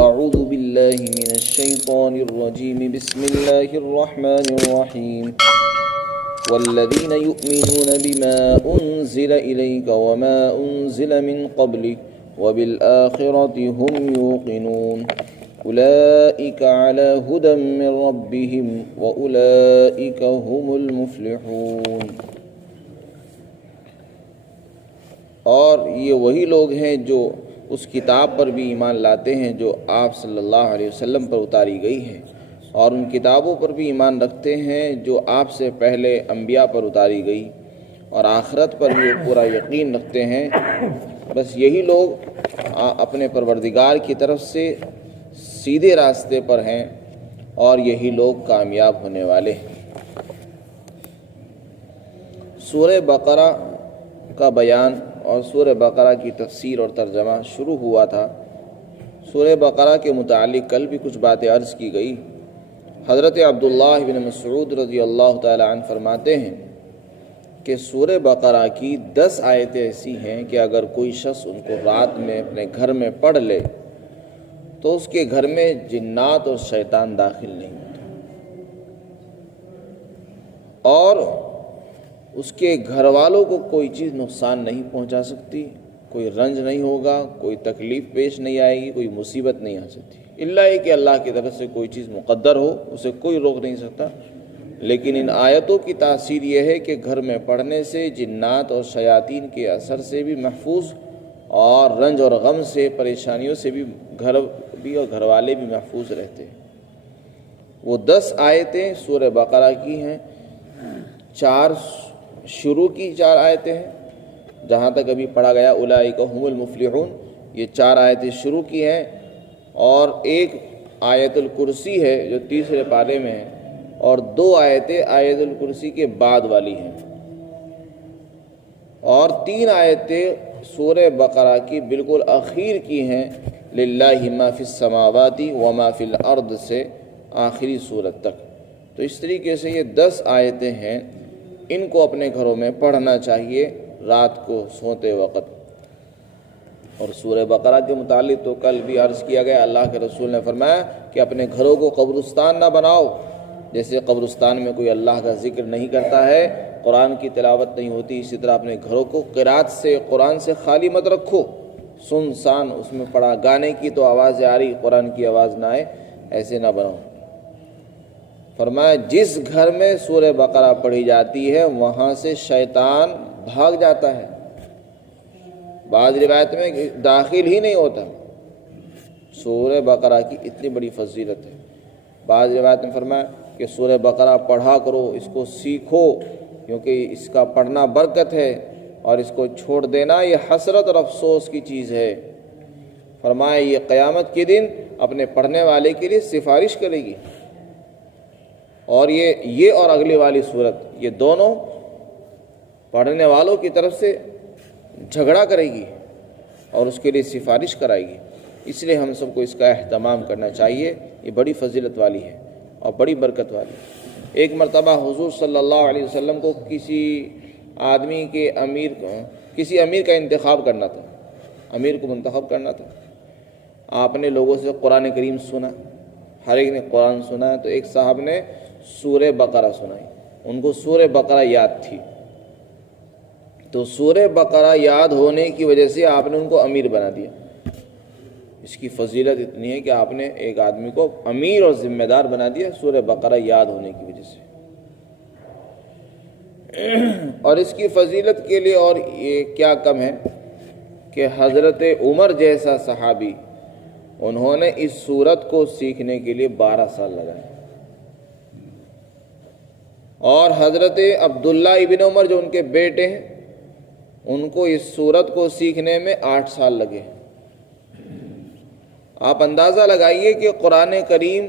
أعوذ بالله من الشيطان الرجيم بسم الله الرحمن الرحيم والذين يؤمنون بما أنزل إليك وما أنزل من قبلك وبالآخرة هم يوقنون أولئك على هدى من ربهم وأولئك هم المفلحون۔ اور یہ وہی لوگ ہیں جو اس کتاب پر بھی ایمان لاتے ہیں جو آپ صلی اللہ علیہ وسلم پر اتاری گئی ہے، اور ان کتابوں پر بھی ایمان رکھتے ہیں جو آپ سے پہلے انبیاء پر اتاری گئی، اور آخرت پر بھی وہ پورا یقین رکھتے ہیں۔ بس یہی لوگ اپنے پروردگار کی طرف سے سیدھے راستے پر ہیں، اور یہی لوگ کامیاب ہونے والے ہیں۔ سورہ بقرہ کا بیان اور سورہ بقرہ کی تفسیر اور ترجمہ شروع ہوا تھا۔ سورہ بقرہ کے متعلق کل بھی کچھ باتیں عرض کی گئی۔ حضرت عبداللہ بن مسعود رضی اللہ تعالی عنہ فرماتے ہیں کہ سورہ بقرہ کی 10 آیتیں ایسی ہیں کہ اگر کوئی شخص ان کو رات میں اپنے گھر میں پڑھ لے تو اس کے گھر میں جنات اور شیطان داخل نہیں ہوتے، اور اس کے گھر والوں کو کوئی چیز نقصان نہیں پہنچا سکتی، کوئی رنج نہیں ہوگا، کوئی تکلیف پیش نہیں آئے گی، کوئی مصیبت نہیں آ سکتی، الا یہ کہ اللہ کی طرف سے کوئی چیز مقدر ہو، اسے کوئی روک نہیں سکتا۔ لیکن ان آیتوں کی تاثیر یہ ہے کہ گھر میں پڑھنے سے جنات اور شیاطین کے اثر سے بھی محفوظ، اور رنج اور غم سے، پریشانیوں سے بھی گھر بھی اور گھر والے بھی محفوظ رہتے ہیں۔ وہ 10 آیتیں سورہ بقرہ کی ہیں، 4 شروع کی 4 آیتیں ہیں، جہاں تک ابھی پڑھا گیا اولئک هم المفلحون، یہ 4 آیتیں شروع کی ہیں، اور ایک آیت الکرسی ہے جو تیسرے پارے میں ہے، اور 2 آیتیں آیت الکرسی کے بعد والی ہیں، اور 3 آیتیں سورہ بقرہ کی بالکل اخیر کی ہیں، للہ ما فی السماوات وما فی الارض سے آخری سورت تک۔ تو اس طریقے سے یہ 10 آیتیں ہیں، ان کو اپنے گھروں میں پڑھنا چاہیے رات کو سوتے وقت۔ اور سورہ بقرہ کے متعلق تو کل بھی عرض کیا گیا، اللہ کے رسول نے فرمایا کہ اپنے گھروں کو قبرستان نہ بناؤ، جیسے قبرستان میں کوئی اللہ کا ذکر نہیں کرتا ہے، قرآن کی تلاوت نہیں ہوتی، اسی طرح اپنے گھروں کو قرات سے، قرآن سے خالی مت رکھو، سنسان اس میں پڑھا، گانے کی تو آوازیں آ رہی، قرآن کی آواز نہ آئے، ایسے نہ بناؤ۔ فرمایا جس گھر میں سورہ بقرہ پڑھی جاتی ہے وہاں سے شیطان بھاگ جاتا ہے، بعض روایت میں داخل ہی نہیں ہوتا۔ سورہ بقرہ کی اتنی بڑی فضیلت ہے۔ بعض روایت میں فرمایا کہ سورہ بقرہ پڑھا کرو، اس کو سیکھو، کیونکہ اس کا پڑھنا برکت ہے، اور اس کو چھوڑ دینا یہ حسرت اور افسوس کی چیز ہے۔ فرمایا یہ قیامت کے دن اپنے پڑھنے والے کے لیے سفارش کرے گی، اور یہ اور اگلی والی صورت، یہ دونوں پڑھنے والوں کی طرف سے جھگڑا کرے گی اور اس کے لیے سفارش کرائے گی۔ اس لیے ہم سب کو اس کا اہتمام کرنا چاہیے، یہ بڑی فضیلت والی ہے اور بڑی برکت والی ہے۔ ایک مرتبہ حضور صلی اللہ علیہ وسلم کو کسی امیر کا انتخاب کرنا تھا، امیر کو منتخب کرنا تھا۔ آپ نے لوگوں سے قرآن کریم سنا، ہر ایک نے قرآن سنا، تو ایک صاحب نے سورہ بقرہ سنائی، ان کو سورہ بقرہ یاد تھی، تو سورہ بقرہ یاد ہونے کی وجہ سے آپ نے ان کو امیر بنا دیا۔ اس کی فضیلت اتنی ہے کہ آپ نے ایک آدمی کو امیر اور ذمہ دار بنا دیا سورہ بقرہ یاد ہونے کی وجہ سے۔ اور اس کی فضیلت کے لیے اور یہ کیا کم ہے کہ حضرت عمر جیسا صحابی، انہوں نے اس سورت کو سیکھنے کے لیے 12 سال لگائے، اور حضرت عبداللہ ابن عمر جو ان کے بیٹے ہیں، ان کو اس سورت کو سیکھنے میں 8 سال لگے۔ آپ اندازہ لگائیے کہ قرآن کریم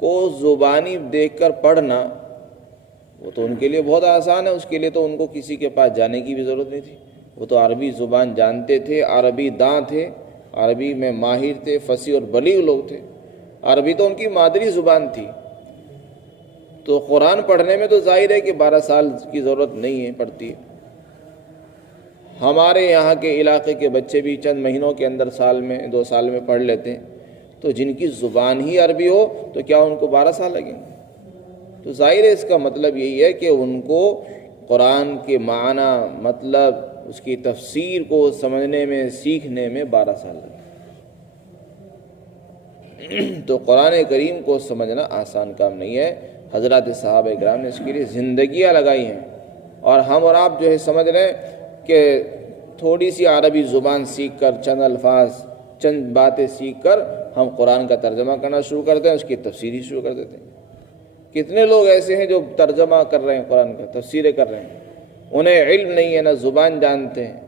کو زبانی دیکھ کر پڑھنا وہ تو ان کے لیے بہت آسان ہے، اس کے لیے تو ان کو کسی کے پاس جانے کی بھی ضرورت نہیں تھی، وہ تو عربی زبان جانتے تھے، عربی داں تھے، عربی میں ماہر تھے، فصیح اور بلیغ لوگ تھے، عربی تو ان کی مادری زبان تھی۔ تو قرآن پڑھنے میں تو ظاہر ہے کہ 12 سال کی ضرورت نہیں ہے، پڑتی ہے۔ ہمارے یہاں کے علاقے کے بچے بھی چند مہینوں کے اندر 2 سال میں پڑھ لیتے ہیں، تو جن کی زبان ہی عربی ہو تو کیا ان کو 12 سال لگیں گے؟ تو ظاہر ہے اس کا مطلب یہی ہے کہ ان کو قرآن کے معنی، مطلب اس کی تفسیر کو سمجھنے میں، سیکھنے میں 12 سال لگے۔ تو قرآن کریم کو سمجھنا آسان کام نہیں ہے۔ حضرات صحابہ کرام نے اس کے لیے زندگیاں لگائی ہیں، اور ہم اور آپ جو ہے سمجھ رہے ہیں کہ تھوڑی سی عربی زبان سیکھ کر، چند الفاظ، چند باتیں سیکھ کر ہم قرآن کا ترجمہ کرنا شروع کرتے ہیں، اس کی تفسیر ہی شروع کر دیتے ہیں۔ کتنے لوگ ایسے ہیں جو ترجمہ کر رہے ہیں قرآن کا، تفسیریں کر رہے ہیں، انہیں علم نہیں ہے، نہ زبان جانتے ہیں،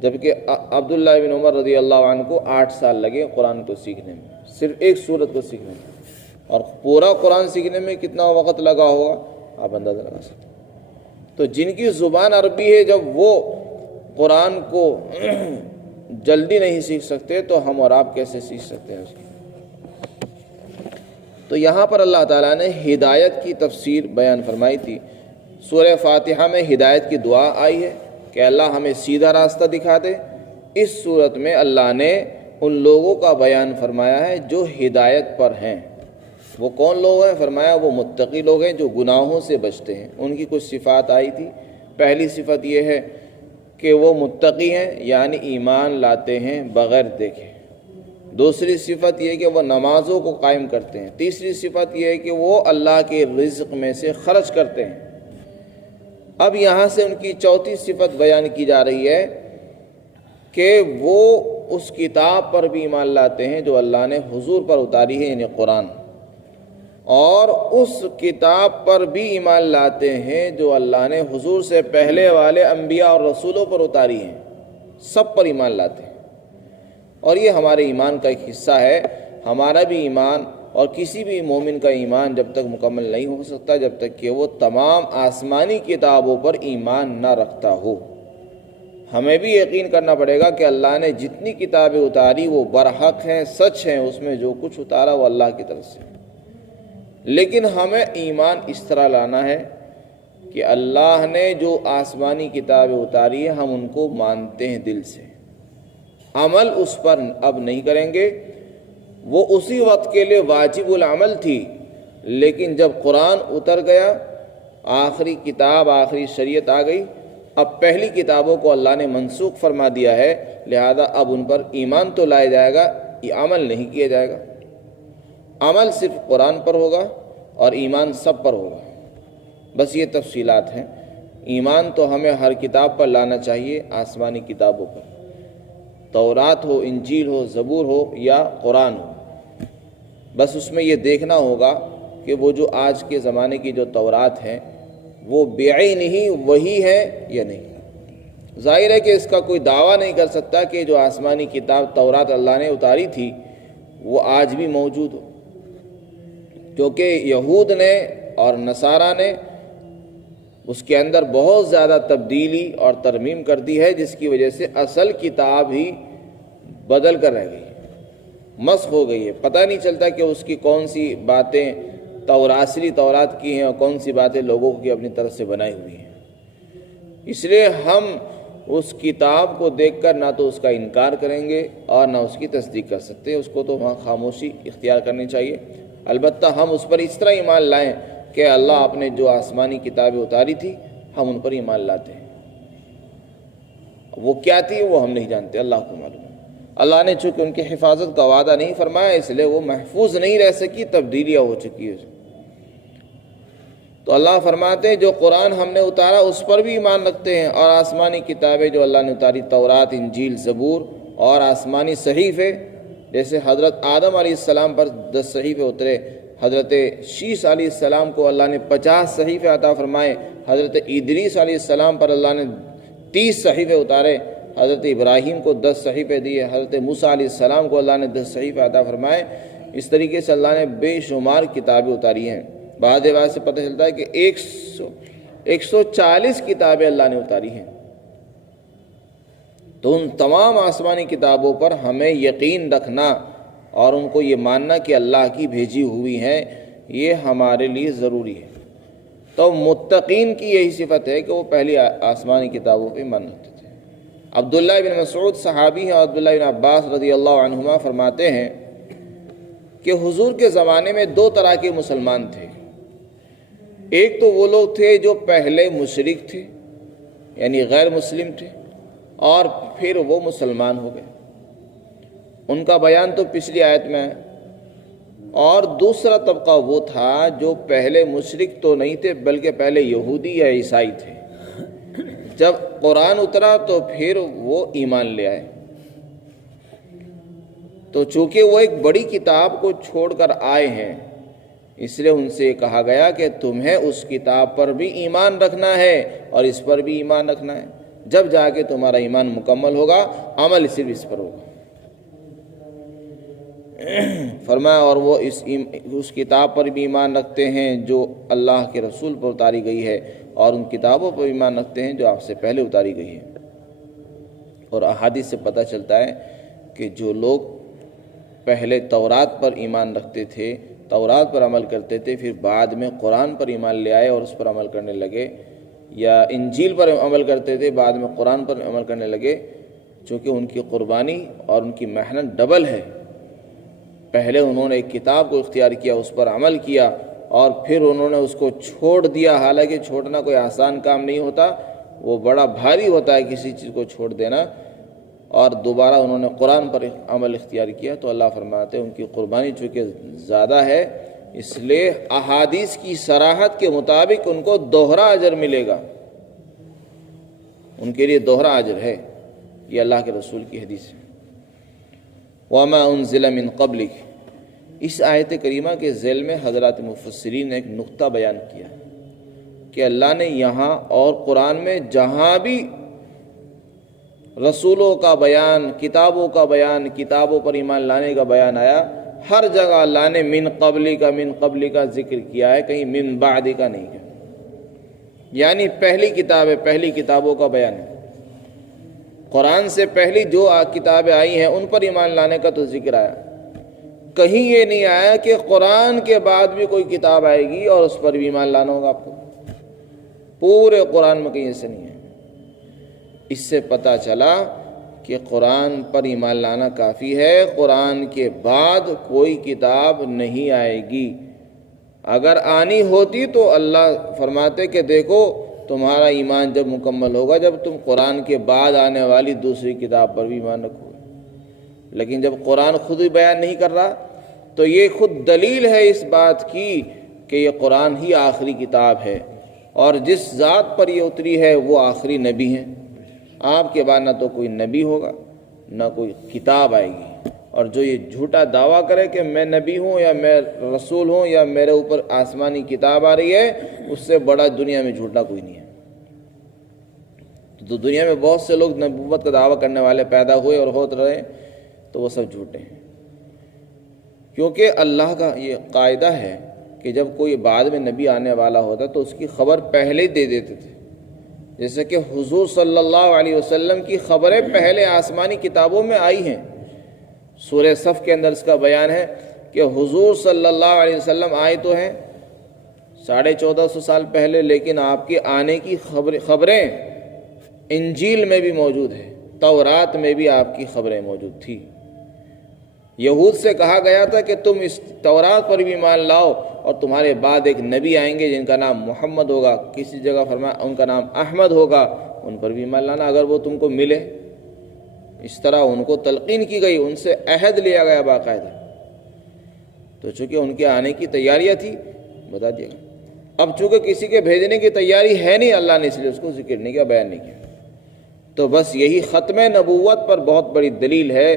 جبکہ عبداللہ بن عمر رضی اللہ عنہ کو 8 سال لگے قرآن کو سیکھنے میں، صرف ایک سورت کو سیکھنے میں، اور پورا قرآن سیکھنے میں کتنا وقت لگا ہوگا آپ اندازہ لگا سکتے ہیں۔ تو جن کی زبان عربی ہے، جب وہ قرآن کو جلدی نہیں سیکھ سکتے تو ہم اور آپ کیسے سیکھ سکتے ہیں اس کی؟ تو یہاں پر اللہ تعالیٰ نے ہدایت کی تفسیر بیان فرمائی تھی۔ سورہ فاتحہ میں ہدایت کی دعا آئی ہے کہ اللہ ہمیں سیدھا راستہ دکھا دے۔ اس صورت میں اللہ نے ان لوگوں کا بیان فرمایا ہے جو ہدایت پر ہیں۔ وہ کون لوگ ہیں؟ فرمایا وہ متقی لوگ ہیں جو گناہوں سے بچتے ہیں۔ ان کی کچھ صفات آئی تھی۔ پہلی صفت یہ ہے کہ وہ متقی ہیں، یعنی ایمان لاتے ہیں بغیر دیکھے۔ دوسری صفت یہ ہے کہ وہ نمازوں کو قائم کرتے ہیں۔ تیسری صفت یہ ہے کہ وہ اللہ کے رزق میں سے خرچ کرتے ہیں۔ اب یہاں سے ان کی چوتھی صفت بیان کی جا رہی ہے کہ وہ اس کتاب پر بھی ایمان لاتے ہیں جو اللہ نے حضور پر اتاری ہے، یعنی قرآن، اور اس کتاب پر بھی ایمان لاتے ہیں جو اللہ نے حضور سے پہلے والے انبیاء اور رسولوں پر اتاری ہیں۔ سب پر ایمان لاتے ہیں، اور یہ ہمارے ایمان کا ایک حصہ ہے۔ ہمارا بھی ایمان اور کسی بھی مومن کا ایمان جب تک مکمل نہیں ہو سکتا جب تک کہ وہ تمام آسمانی کتابوں پر ایمان نہ رکھتا ہو۔ ہمیں بھی یقین کرنا پڑے گا کہ اللہ نے جتنی کتابیں اتاری وہ برحق ہیں، سچ ہیں، اس میں جو کچھ اتارا وہ اللہ کی طرف سے۔ لیکن ہمیں ایمان اس طرح لانا ہے کہ اللہ نے جو آسمانی کتابیں اتاری ہیں ہم ان کو مانتے ہیں دل سے، عمل اس پر اب نہیں کریں گے۔ وہ اسی وقت کے لیے واجب العمل تھی، لیکن جب قرآن اتر گیا، آخری کتاب، آخری شریعت آ گئی، اب پہلی کتابوں کو اللہ نے منسوخ فرما دیا ہے، لہذا اب ان پر ایمان تو لایا جائے گا، یہ عمل نہیں کیا جائے گا۔ عمل صرف قرآن پر ہوگا اور ایمان سب پر ہوگا۔ بس یہ تفصیلات ہیں۔ ایمان تو ہمیں ہر کتاب پر لانا چاہیے، آسمانی کتابوں پر، تورات ہو، انجیل ہو، زبور ہو یا قرآن ہو۔ بس اس میں یہ دیکھنا ہوگا کہ وہ جو آج کے زمانے کی جو تورات ہیں وہ بعین ہی وہی ہے یا نہیں۔ ظاہر ہے کہ اس کا کوئی دعویٰ نہیں کر سکتا کہ جو آسمانی کتاب تورات اللہ نے اتاری تھی وہ آج بھی موجود ہو، کیونکہ یہود نے اور نصارہ نے اس کے اندر بہت زیادہ تبدیلی اور ترمیم کر دی ہے، جس کی وجہ سے اصل کتاب ہی بدل کر رہ گئی، مسخ ہو گئی ہے۔ پتہ نہیں چلتا کہ اس کی کون سی باتیں اصلی تورات کی ہیں اور کون سی باتیں لوگوں کی اپنی طرف سے بنائی ہوئی ہیں۔ اس لیے ہم اس کتاب کو دیکھ کر نہ تو اس کا انکار کریں گے اور نہ اس کی تصدیق کر سکتے، اس کو تو وہاں خاموشی اختیار کرنی چاہیے۔ البتہ ہم اس پر اس طرح ایمان لائیں کہ اللہ آپ نے جو آسمانی کتابیں اتاری تھی ہم ان پر ایمان لاتے ہیں۔ وہ کیا تھی وہ ہم نہیں جانتے، اللہ کو معلوم ہے۔ اللہ نے چونکہ ان کی حفاظت کا وعدہ نہیں فرمایا اس لیے وہ محفوظ نہیں رہ سکی، تبدیلیاں ہو چکی ہے۔ تو اللہ فرماتے ہیں جو قرآن ہم نے اتارا اس پر بھی ایمان رکھتے ہیں، اور آسمانی کتابیں جو اللہ نے اتاری، تورات، انجیل، زبور، اور آسمانی صحیفے، جیسے حضرت آدم علیہ السلام پر 10 صحیفے اترے، حضرت شیس علیہ السلام کو اللہ نے 50 صحیفے عطا فرمائے، حضرت ادریس علیہ السلام پر اللہ نے 30 صحیفے اتارے، حضرت ابراہیم کو 10 صحیفے دیے، حضرت موسیٰ علیہ السلام کو اللہ نے 10 صحیفے عطا فرمائے۔ اس طریقے سے اللہ نے بے شمار کتابیں اتاری ہیں۔ بعض روایت سے پتہ چلتا ہے کہ 140 کتابیں اللہ نے اتاری ہیں۔ تو ان تمام آسمانی کتابوں پر ہمیں یقین رکھنا اور ان کو یہ ماننا کہ اللہ کی بھیجی ہوئی ہیں، یہ ہمارے لیے ضروری ہے۔ تو متقین کی یہی صفت ہے کہ وہ پہلی آسمانی کتابوں پہ ایمان رکھتے تھے۔ عبداللہ بن مسعود صحابی ہیں، اور عبداللہ بن عباس رضی اللہ عنہما فرماتے ہیں کہ حضور کے زمانے میں دو طرح کے مسلمان تھے. ایک تو وہ لوگ تھے جو پہلے مشرک تھے یعنی غیر مسلم تھے اور پھر وہ مسلمان ہو گئے. ان کا بیان تو پچھلی آیت میں ہے. اور دوسرا طبقہ وہ تھا جو پہلے مشرک تو نہیں تھے بلکہ پہلے یہودی یا عیسائی تھے. جب قرآن اترا تو پھر وہ ایمان لے آئے. تو چونکہ وہ ایک بڑی کتاب کو چھوڑ کر آئے ہیں اس لیے ان سے کہا گیا کہ تمہیں اس کتاب پر بھی ایمان رکھنا ہے اور اس پر بھی ایمان رکھنا ہے. جب جا کے تمہارا ایمان مکمل ہوگا عمل صرف اس پر ہوگا. فرمایا اور وہ اس کتاب پر بھی ایمان رکھتے ہیں جو اللہ کے رسول پر اتاری گئی ہے اور ان کتابوں پر ایمان رکھتے ہیں جو آپ سے پہلے اتاری گئی ہے. اور احادیث سے پتہ چلتا ہے کہ جو لوگ پہلے تورات پر ایمان رکھتے تھے تورات پر عمل کرتے تھے پھر بعد میں قرآن پر ایمان لے آئے اور اس پر عمل کرنے لگے یا انجیل پر عمل کرتے تھے بعد میں قرآن پر عمل کرنے لگے چونکہ ان کی قربانی اور ان کی محنت ڈبل ہے. پہلے انہوں نے ایک کتاب کو اختیار کیا اس پر عمل کیا اور پھر انہوں نے اس کو چھوڑ دیا. حالانکہ چھوڑنا کوئی آسان کام نہیں ہوتا وہ بڑا بھاری ہوتا ہے کسی چیز کو چھوڑ دینا. اور دوبارہ انہوں نے قرآن پر عمل اختیار کیا تو اللہ فرماتے ہیں ان کی قربانی چونکہ زیادہ ہے اس لیے احادیث کی صراحت کے مطابق ان کو دوہرا اجر ملے گا. ان کے لیے دوہرا اجر ہے. یہ اللہ کے رسول کی حدیث ہے. وَمَا أُنزِلَ مِن قَبْلِكَ. اس آیت کریمہ کے ذیل میں حضرات مفسرین نے ایک نقطہ بیان کیا کہ اللہ نے یہاں اور قرآن میں جہاں بھی رسولوں کا بیان کتابوں کا بیان کتابوں پر ایمان لانے کا بیان آیا ہر جگہ اللہ نے من قبلی کا ذکر کیا ہے کہیں من بعد کا نہیں کیا. یعنی پہلی کتاب ہے پہلی کتابوں کا بیان ہے. قرآن سے پہلی جو کتابیں آئی ہیں ان پر ایمان لانے کا تو ذکر آیا. کہیں یہ نہیں آیا کہ قرآن کے بعد بھی کوئی کتاب آئے گی اور اس پر بھی ایمان لانا ہوگا آپ کو. پورے قرآن میں کہیں ایسے نہیں ہے. اس سے پتہ چلا کہ قرآن پر ایمان لانا کافی ہے. قرآن کے بعد کوئی کتاب نہیں آئے گی. اگر آنی ہوتی تو اللہ فرماتے کہ دیکھو تمہارا ایمان جب مکمل ہوگا جب تم قرآن کے بعد آنے والی دوسری کتاب پر بھی ایمان رکھو گے. لیکن جب قرآن خود ہی بیان نہیں کر رہا تو یہ خود دلیل ہے اس بات کی کہ یہ قرآن ہی آخری کتاب ہے اور جس ذات پر یہ اتری ہے وہ آخری نبی ہیں. آپ کے بعد نہ تو کوئی نبی ہوگا نہ کوئی کتاب آئے گی. اور جو یہ جھوٹا دعویٰ کرے کہ میں نبی ہوں یا میں رسول ہوں یا میرے اوپر آسمانی کتاب آ رہی ہے اس سے بڑا دنیا میں جھوٹا کوئی نہیں ہے. تو دنیا میں بہت سے لوگ نبوت کا دعویٰ کرنے والے پیدا ہوئے اور ہوتے رہے تو وہ سب جھوٹے ہیں. کیونکہ اللہ کا یہ قاعدہ ہے کہ جب کوئی بعد میں نبی آنے والا ہوتا تو اس کی خبر پہلے ہی دے دیتے تھے. جیسے کہ حضور صلی اللہ علیہ وسلم کی خبریں پہلے آسمانی کتابوں میں آئی ہیں. سورہ صف کے اندر اس کا بیان ہے کہ حضور صلی اللہ علیہ وسلم آئے تو ہیں 1450 سال پہلے لیکن آپ کے آنے کی خبریں انجیل میں بھی موجود ہیں. تورات میں بھی آپ کی خبریں موجود تھی. یہود سے کہا گیا تھا کہ تم اس تورات پر بھی ایمان لاؤ اور تمہارے بعد ایک نبی آئیں گے جن کا نام محمد ہوگا. کسی جگہ فرمایا ان کا نام احمد ہوگا. ان پر بھی ایمان لانا اگر وہ تم کو ملے. اس طرح ان کو تلقین کی گئی ان سے عہد لیا گیا باقاعدہ. تو چونکہ ان کے آنے کی تیاریاں تھی بتا دیا گیا. اب چونکہ کسی کے بھیجنے کی تیاری ہے نہیں اللہ نے اس لیے اس کو ذکر نہیں کیا بیان نہیں کیا. تو بس یہی ختم نبوت پر بہت بڑی دلیل ہے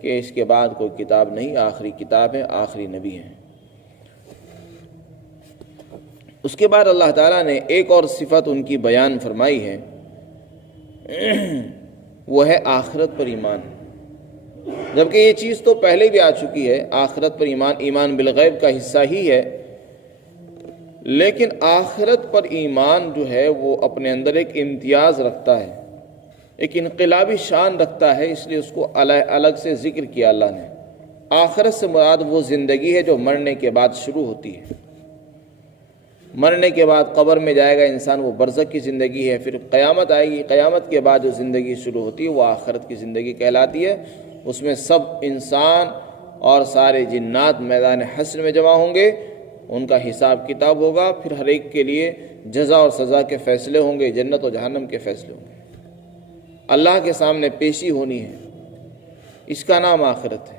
کہ اس کے بعد کوئی کتاب نہیں آخری کتاب ہے آخری نبی ہے. اس کے بعد اللہ تعالیٰ نے ایک اور صفت ان کی بیان فرمائی ہے وہ ہے آخرت پر ایمان. جبکہ یہ چیز تو پہلے بھی آ چکی ہے. آخرت پر ایمان بالغیب کا حصہ ہی ہے لیکن آخرت پر ایمان جو ہے وہ اپنے اندر ایک امتیاز رکھتا ہے ایک انقلابی شان رکھتا ہے. اس لیے اس کو الگ سے ذکر کیا اللہ نے. آخرت سے مراد وہ زندگی ہے جو مرنے کے بعد شروع ہوتی ہے. مرنے کے بعد قبر میں جائے گا انسان وہ برزخ کی زندگی ہے. پھر قیامت آئے گی. قیامت کے بعد جو زندگی شروع ہوتی ہے وہ آخرت کی زندگی کہلاتی ہے. اس میں سب انسان اور سارے جنات میدان حشر میں جمع ہوں گے، ان کا حساب کتاب ہوگا، پھر ہر ایک کے لیے جزا اور سزا کے فیصلے ہوں گے، جنت و جہنم کے فیصلے ہوں گے، اللہ کے سامنے پیشی ہونی ہے۔ اس کا نام آخرت ہے۔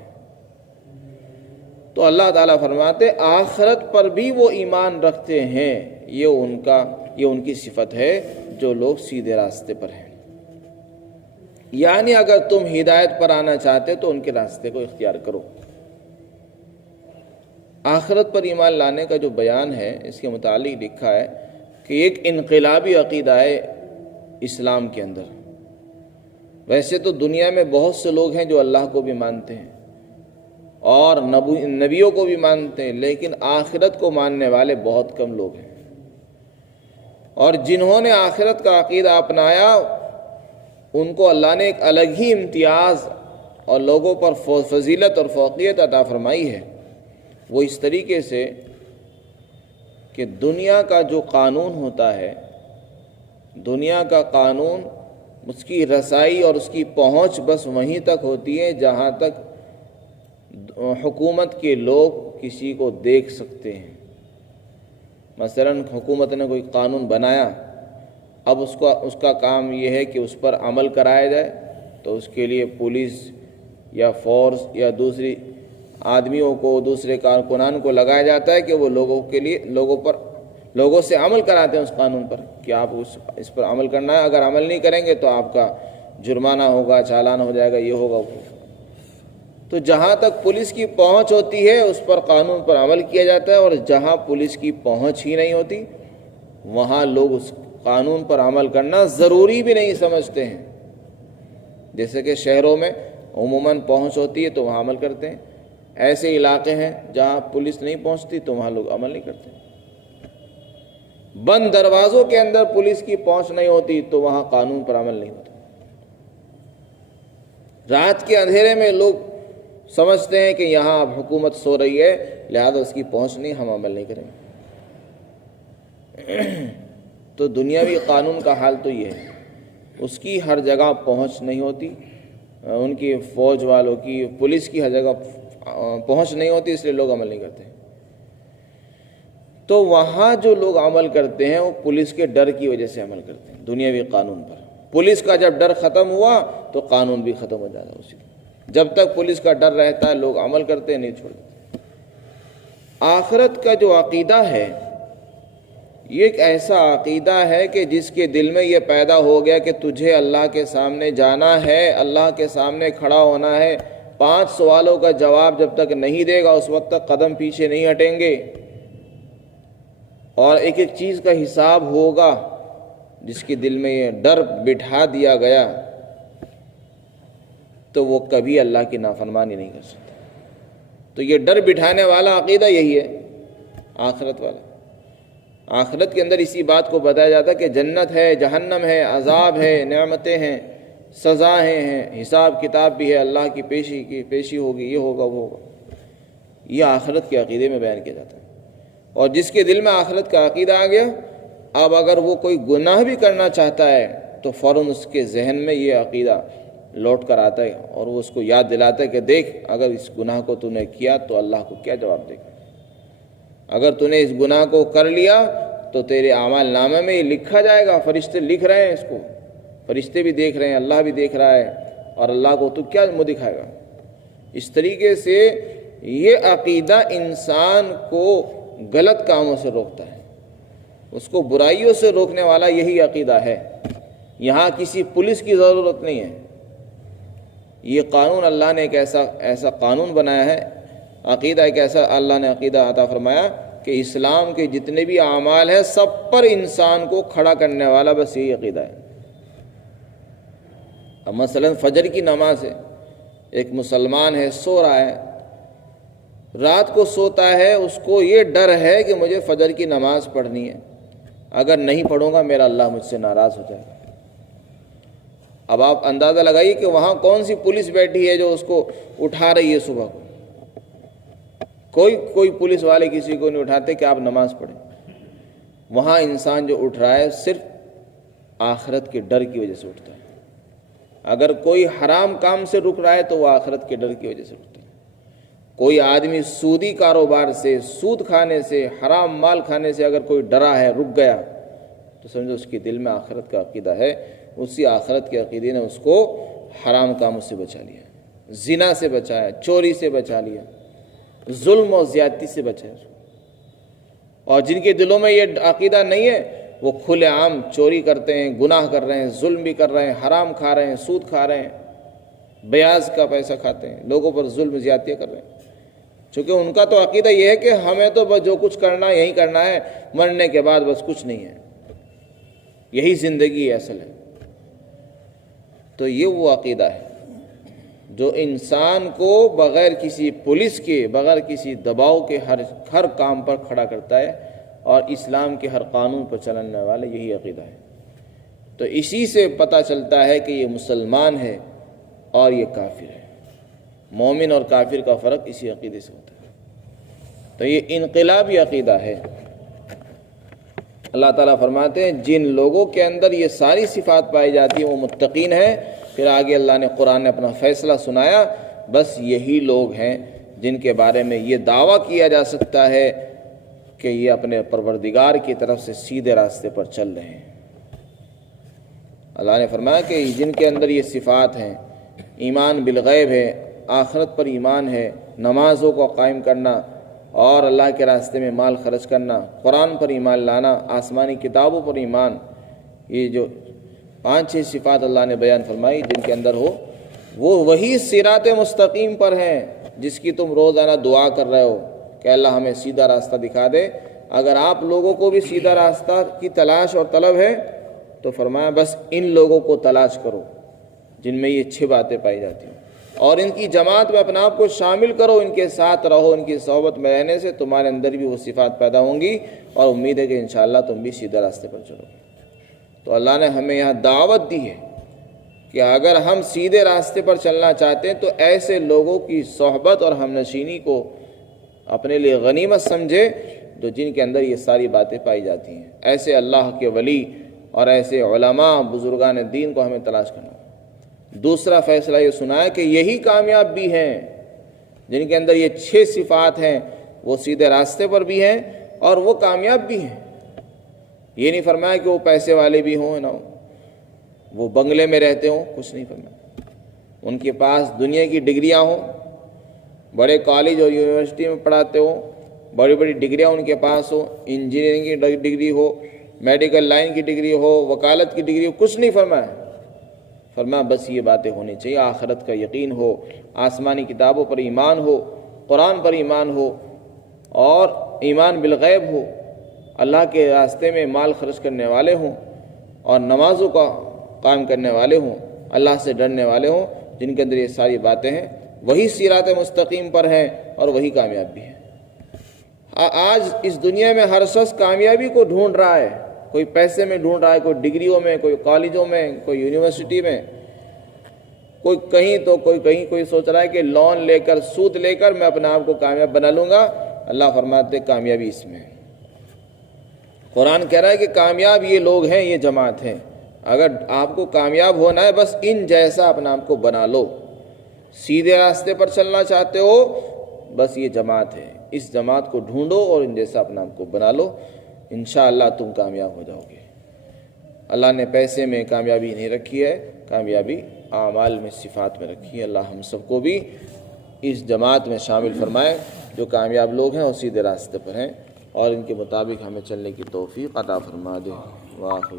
تو اللہ تعالیٰ فرماتے آخرت پر بھی وہ ایمان رکھتے ہیں، یہ ان کی صفت ہے جو لوگ سیدھے راستے پر ہیں۔ یعنی اگر تم ہدایت پر آنا چاہتے تو ان کے راستے کو اختیار کرو۔ آخرت پر ایمان لانے کا جو بیان ہے اس کے متعلق لکھا ہے کہ ایک انقلابی عقیدہ ہے اسلام کے اندر۔ ویسے تو دنیا میں بہت سے لوگ ہیں جو اللہ کو بھی مانتے ہیں اور نبیوں کو بھی مانتے ہیں، لیکن آخرت کو ماننے والے بہت کم لوگ ہیں، اور جنہوں نے آخرت کا عقیدہ اپنایا ان کو اللہ نے ایک الگ ہی امتیاز اور لوگوں پر فضیلت اور فوقیت عطا فرمائی ہے۔ وہ اس طریقے سے کہ دنیا کا جو قانون ہوتا ہے، دنیا کا قانون، اس کی رسائی اور اس کی پہنچ بس وہیں تک ہوتی ہے جہاں تک حکومت کے لوگ کسی کو دیکھ سکتے ہیں۔ مثلا حکومت نے کوئی قانون بنایا، اب اس کا کام یہ ہے کہ اس پر عمل کرایا جائے، تو اس کے لیے پولیس یا فورس یا دوسری آدمیوں کو، دوسرے کارکنان کو لگایا جاتا ہے کہ وہ لوگوں سے عمل کراتے ہیں اس قانون پر کہ آپ اس پر عمل کرنا ہے، اگر عمل نہیں کریں گے تو آپ کا جرمانہ ہوگا، چالان ہو جائے گا، یہ ہوگا وہ ہوگا۔ تو جہاں تک پولیس کی پہنچ ہوتی ہے اس پر قانون پر عمل کیا جاتا ہے، اور جہاں پولیس کی پہنچ ہی نہیں ہوتی وہاں لوگ اس قانون پر عمل کرنا ضروری بھی نہیں سمجھتے ہیں۔ جیسے کہ شہروں میں عموماً پہنچ ہوتی ہے تو وہاں عمل کرتے ہیں، ایسے علاقے ہیں جہاں پولیس نہیں پہنچتی تو وہاں لوگ عمل نہیں کرتے۔ بند دروازوں کے اندر پولیس کی پہنچ نہیں ہوتی تو وہاں قانون پر عمل نہیں ہوتا۔ رات کے اندھیرے میں لوگ سمجھتے ہیں کہ یہاں اب حکومت سو رہی ہے لہذا اس کی پہنچ نہیں، ہم عمل نہیں کریں گے۔ تو دنیاوی قانون کا حال تو یہ ہے، اس کی ہر جگہ پہنچ نہیں ہوتی، ان کی فوج والوں کی، پولیس کی ہر جگہ پہنچ نہیں ہوتی، اس لیے لوگ عمل نہیں کرتے۔ تو وہاں جو لوگ عمل کرتے ہیں وہ پولیس کے ڈر کی وجہ سے عمل کرتے ہیں دنیاوی قانون پر۔ پولیس کا جب ڈر ختم ہوا تو قانون بھی ختم ہو جاتا ہے اسی کو۔ جب تک پولیس کا ڈر رہتا ہے لوگ عمل کرتے ہیں، نہیں چھوڑتے۔ آخرت کا جو عقیدہ ہے یہ ایک ایسا عقیدہ ہے کہ جس کے دل میں یہ پیدا ہو گیا کہ تجھے اللہ کے سامنے جانا ہے، اللہ کے سامنے کھڑا ہونا ہے، 5 سوالوں کا جواب جب تک نہیں دے گا اس وقت تک قدم پیچھے نہیں ہٹیں گے، اور ایک ایک چیز کا حساب ہوگا۔ جس کے دل میں یہ ڈر بٹھا دیا گیا تو وہ کبھی اللہ کی نافرمانی نہیں کر سکتا۔ تو یہ ڈر بٹھانے والا عقیدہ یہی ہے آخرت والا۔ آخرت کے اندر اسی بات کو بتایا جاتا ہے کہ جنت ہے، جہنم ہے، عذاب ہے، نعمتیں ہیں، سزائیں ہیں، حساب کتاب بھی ہے، اللہ کی پیشی ہوگی، یہ ہوگا وہ ہوگا۔ یہ آخرت کے عقیدے میں بیان کیا جاتا ہے۔ اور جس کے دل میں آخرت کا عقیدہ آ گیا، اب اگر وہ کوئی گناہ بھی کرنا چاہتا ہے تو فوراً اس کے ذہن میں یہ عقیدہ لوٹ کر آتا ہے اور وہ اس کو یاد دلاتا ہے کہ دیکھ اگر اس گناہ کو تو نے کیا تو اللہ کو کیا جواب دے گا، اگر تو نے اس گناہ کو کر لیا تو تیرے اعمال نامے میں یہ لکھا جائے گا، فرشتے لکھ رہے ہیں اس کو، فرشتے بھی دیکھ رہے ہیں، اللہ بھی دیکھ رہا ہے، اور اللہ کو تو کیا منہ دکھائے گا۔ اس طریقے سے یہ عقیدہ انسان کو غلط کاموں سے روکتا ہے، اس کو برائیوں سے روکنے والا یہی عقیدہ ہے۔ یہاں کسی پولیس کی ضرورت نہیں ہے، یہ قانون اللہ نے ایک ایسا قانون بنایا ہے، عقیدہ ایک ایسا اللہ نے عقیدہ عطا فرمایا کہ اسلام کے جتنے بھی اعمال ہیں سب پر انسان کو کھڑا کرنے والا بس یہی عقیدہ ہے۔ اب مثلا فجر کی نماز ہے، ایک مسلمان ہے سو رہا ہے، رات کو سوتا ہے، اس کو یہ ڈر ہے کہ مجھے فجر کی نماز پڑھنی ہے، اگر نہیں پڑھوں گا میرا اللہ مجھ سے ناراض ہو جائے گا۔ اب آپ اندازہ لگائیے کہ وہاں کون سی پولیس بیٹھی ہے جو اس کو اٹھا رہی ہے صبح کو۔ کوئی پولیس والے کسی کو نہیں اٹھاتے کہ آپ نماز پڑھیں۔ وہاں انسان جو اٹھ رہا ہے صرف آخرت کے ڈر کی وجہ سے اٹھتا ہے۔ اگر کوئی حرام کام سے رک رہا ہے تو وہ آخرت کے ڈر کی وجہ سے اٹھتا ہے۔ کوئی آدمی سودی کاروبار سے، سود کھانے سے، حرام مال کھانے سے اگر کوئی ڈرا ہے، رک گیا، تو سمجھو اس کے دل میں آخرت کا عقیدہ ہے، اسی آخرت کے عقیدے نے اس کو حرام کاموں سے بچا لیا، زنا سے بچایا، چوری سے بچا لیا، ظلم و زیادتی سے بچایا۔ اور جن کے دلوں میں یہ عقیدہ نہیں ہے، وہ کھلے عام چوری کرتے ہیں، گناہ کر رہے ہیں، ظلم بھی کر رہے ہیں، حرام کھا رہے ہیں، سود کھا رہے ہیں، بیاض کا پیسہ کھاتے ہیں، لوگوں پر ظلم زیادتیاں کر رہے ہیں۔ چونکہ ان کا تو عقیدہ یہ ہے کہ ہمیں تو بس جو کچھ کرنا ہے یہی کرنا ہے، مرنے کے بعد بس کچھ نہیں ہے، یہی زندگی ہے اصل ہے۔ تو یہ وہ عقیدہ ہے جو انسان کو بغیر کسی پولیس کے، بغیر کسی دباؤ کے ہر کام پر کھڑا کرتا ہے، اور اسلام کے ہر قانون پر چلنے والا یہی عقیدہ ہے۔ تو اسی سے پتہ چلتا ہے کہ یہ مسلمان ہے اور یہ کافر ہے۔ مومن اور کافر کا فرق اسی عقیدے سے ہوتا ہے۔ تو یہ انقلابی عقیدہ ہے۔ اللہ تعالیٰ فرماتے ہیں جن لوگوں کے اندر یہ ساری صفات پائی جاتی ہیں وہ متقین ہیں۔ پھر آگے اللہ نے قرآن نے اپنا فیصلہ سنایا، بس یہی لوگ ہیں جن کے بارے میں یہ دعویٰ کیا جا سکتا ہے کہ یہ اپنے پروردگار کی طرف سے سیدھے راستے پر چل رہے ہیں۔ اللہ نے فرمایا کہ جن کے اندر یہ صفات ہیں، ایمان بالغیب ہے، آخرت پر ایمان ہے، نمازوں کو قائم کرنا اور اللہ کے راستے میں مال خرچ کرنا، قرآن پر ایمان لانا، آسمانی کتابوں پر ایمان، یہ جو 5-6 صفات اللہ نے بیان فرمائی جن کے اندر ہو، وہ وہی صراط مستقیم پر ہیں جس کی تم روزانہ دعا کر رہے ہو کہ اللہ ہمیں سیدھا راستہ دکھا دے۔ اگر آپ لوگوں کو بھی سیدھا راستہ کی تلاش اور طلب ہے تو فرمایا بس ان لوگوں کو تلاش کرو جن میں یہ 6 باتیں پائی جاتی ہیں، اور ان کی جماعت میں اپنا آپ کو شامل کرو، ان کے ساتھ رہو، ان کی صحبت میں رہنے سے تمہارے اندر بھی وہ صفات پیدا ہوں گی، اور امید ہے کہ انشاءاللہ تم بھی سیدھا راستے پر چلو گے۔ تو اللہ نے ہمیں یہاں دعوت دی ہے کہ اگر ہم سیدھے راستے پر چلنا چاہتے ہیں تو ایسے لوگوں کی صحبت اور ہمنشینی کو اپنے لیے غنیمت سمجھے جو جن کے اندر یہ ساری باتیں پائی جاتی ہیں۔ ایسے اللہ کے ولی اور ایسے علماء بزرگان دین کو ہمیں تلاش کرنا۔ دوسرا فیصلہ یہ سنا ہے کہ یہی کامیاب بھی ہیں جن کے اندر یہ 6 صفات ہیں، وہ سیدھے راستے پر بھی ہیں اور وہ کامیاب بھی ہیں۔ یہ نہیں فرمایا کہ وہ پیسے والے بھی ہوں نہ وہ بنگلے میں رہتے ہوں، کچھ نہیں فرمایا۔ ان کے پاس دنیا کی ڈگریاں ہوں، بڑے کالج اور یونیورسٹی میں پڑھاتے ہوں، بڑی بڑی ڈگریاں ان کے پاس ہوں، انجینئرنگ کی ڈگری ہو، میڈیکل لائن کی ڈگری ہو، وکالت کی ڈگری ہو، کچھ نہیں فرمایا۔ فرمایا بس یہ باتیں ہونی چاہیے، آخرت کا یقین ہو، آسمانی کتابوں پر ایمان ہو، قرآن پر ایمان ہو، اور ایمان بالغیب ہو، اللہ کے راستے میں مال خرچ کرنے والے ہوں، اور نمازوں کا قائم کرنے والے ہوں، اللہ سے ڈرنے والے ہوں، جن کے اندر یہ ساری باتیں ہیں، وہی صراط مستقیم پر ہیں اور وہی کامیاب بھی ہیں۔ آج اس دنیا میں ہر شخص کامیابی کو ڈھونڈ رہا ہے، کوئی پیسے میں ڈھونڈ رہا ہے، کوئی ڈگریوں میں، کوئی کالجوں میں، کوئی یونیورسٹی میں، کوئی کہیں تو کوئی کہیں، کوئی سوچ رہا ہے کہ لون لے کر، سود لے کر میں اپنے آپ کو کامیاب بنا لوں گا۔ اللہ فرماتے کامیابی اس میں ہے۔ قرآن کہہ رہا ہے کہ کامیاب یہ لوگ ہیں، یہ جماعت ہیں۔ اگر آپ کو کامیاب ہونا ہے بس ان جیسا اپنے آپ کو بنا لو، سیدھے راستے پر چلنا چاہتے ہو بس یہ جماعت ہے، اس جماعت کو ڈھونڈو اور ان جیسا اپنے آپ کو بنا لو، انشاءاللہ تم کامیاب ہو جاؤ گے۔ اللہ نے پیسے میں کامیابی نہیں رکھی ہے، کامیابی اعمال میں، صفات میں رکھی ہے۔ اللہ ہم سب کو بھی اس جماعت میں شامل فرمائے جو کامیاب لوگ ہیں اور سیدھے راستے پر ہیں، اور ان کے مطابق ہمیں چلنے کی توفیق عطا فرما دے۔ وآخر